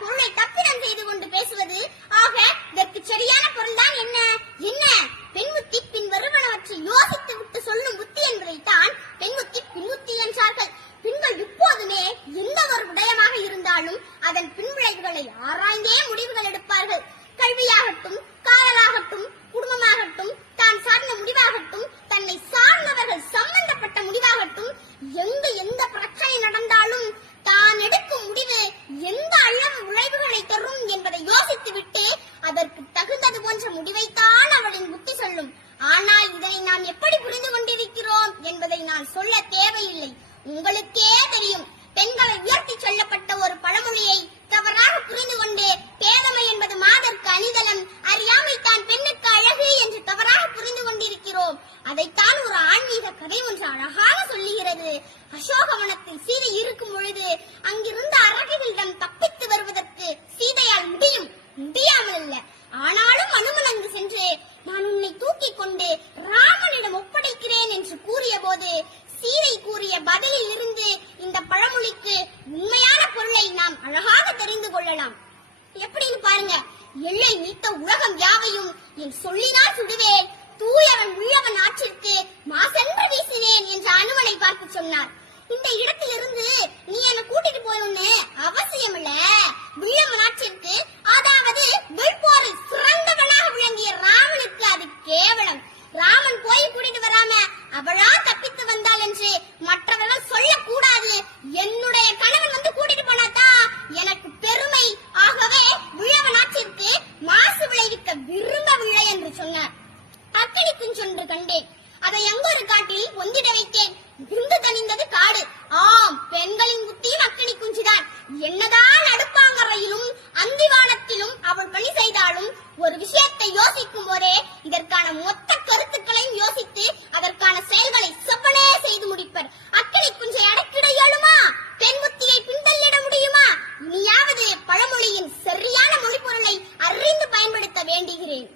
பொருளை தப்பிடம் செய்து கொண்டு பேசுவது. ஆக இதற்கு சரியான பொருள் தான் என்ன? பெண்முத்தி பின் வருவனவற்றை யோசித்து விட்டு சொல்லும் புத்தி என்பதைத்தான் பெண்முத்தி பின்முத்தி என்றார்கள். பெண்கள் இப்போதுமே எந்த ஒரு விடயமாக இருந்தாலும் அதன் பின்விளைவுகளை ஆராய்ந்தே முடிவுகள் எடுப்பார்கள். கல்வியாகட்டும், காதலாகட்டும், குடும்பமாகட்டும், தான் சார்ந்த முடிவாகட்டும், தன்னை சார்ந்தவர்கள் சம்பந்தப்பட்ட முடிவாகட்டும், எந்த பிரச்சனை நடந்தாலும் தான் எடுக்கும் முடிவு எந்த அளவு விளைவுகளை தரும் என்பதை யோசித்து விட்டு அதற்கு தகுந்தது போன்ற முடிவைத்தான் அவளின் புத்தி சொல்லும். ஆனால் இதனை நாம் எப்படி புரிந்து கொண்டிருக்கிறோம் என்பதை நான் சொல்ல தேவையில்லை, உங்களுக்கே தெரியும். பெண்களை உயர்த்தி சொல்லப்பட்ட ஒரு பழமொழியை தவறாக புரிந்து கொண்டு பேதமை என்பது மாதற்கு அணிதலம், அறியாமை தான் பெண்ணுக்கு அழகு என்று தவறாக புரிந்து கொண்டிருக்கிறோம். அதைத்தான் ஒரு ஆன்மீக கதை ஒன்று அழகாக சொல்லுகிறது. அசோகவனத்தில் சீதை இருக்கும் பொழுது அங்கிருந்த அரகிகளிடம் தப்பித்து வருவதற்கு சீதையால் முடியாமல் அல்ல. ஆனாலும் அனுமன் அங்கு சென்று நான் உன்னை தூக்கி கொண்டு ராமனிடம் ஒப்படைக்கிறேன் என்று கூறிய போது சீதை கூறிய பதிலில் இருந்து இந்த பழமொழிக்கு உண்மையான பொருளை நாம் அழகாக தெரிந்து கொள்ளலாம். எப்படின்னு பாருங்க. எல்லை நீத்த உலகம் யாவையும் என் சொல்லினால் சுடுவேன், தூயவன் உள்ளவன் ஆற்றிற்கு மாசென்று வீசினேன் என்று அனுமனை பார்த்து சொன்னார். இந்த இடத்திலிருந்து நீ என்ன கூட்டிட்டு போயணும்னு அவசியம் இல்ல. உள்ளவன் ஆற்றிற்கு, அதாவது வெள்போரில் சிறந்தவனாக விளங்கிய ராமனுக்கு அது கேவலம். ராமன் போய் கூட்டிட்டு வராம அவளா தப்பித்து வந்தாள் என்று மற்றவர்கள் சொல்லக்கூடாது. என்னுடைய கணவன் வந்து கூட்டிட்டு போனாதான் எனக்கு பெருமை. ஆகவே உள்ளவன் ஆற்றிற்கு மாசு விளைவிக்க விரும்பவில்லை என்று சொன்னார். அக்கடிக்கும் சென்று கண்டேன், அதை எங்கொரு காட்டில் ஒந்திட வைத்தேன். விருந்து தணிந்தது காடு. ஆம், பெண்களின் புத்தியும் அக்கனி குஞ்சுதான். என்னதான் அடுப்பாங்கரையிலும் அந்திவானத்திலும் அவள் பணி செய்தாலும் ஒரு விஷயத்தை யோசிக்கும் போதே இதற்கான மொத்த கருத்துக்களையும் யோசித்து அதற்கான செயல்களை செவ்வனே செய்து முடிப்பர். அக்கனி குஞ்சை அடக்கிட இயலுமா? பெண் புத்தியை பின்தள்ளிட முடியுமா? இனியாவது பழமொழியின் சரியான மொழிப்பொருளை அறிந்து பயன்படுத்த வேண்டுகிறேன்.